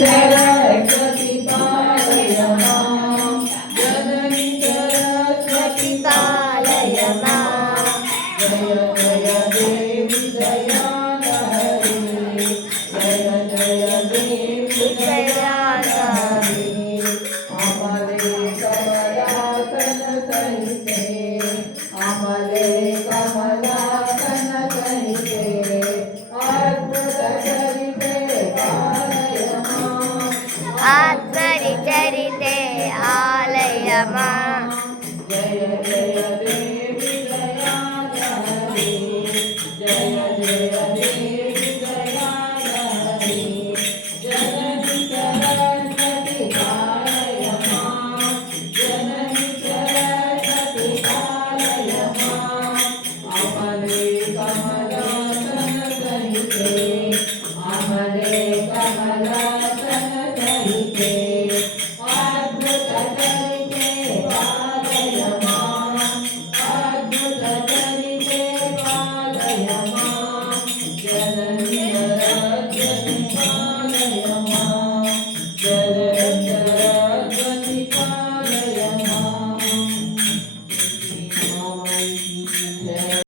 सरस्वती पालय मां जननी सरस्वती पालय मां जय जय देवी दयालहरी जय जय देवी दयालहरी आमले कमलासन सहिते आमले कमलासन सहिते अद्भुत चरिते पालय मां आत्मरिचरिते आलय मां जय जय देवी दयालहरी जय जय देवी दयालहरी जननी सरस्वती पालय मां जननी सरस्वती पालय मां आमले कमलासन सहिते आमले कमलासन सहिते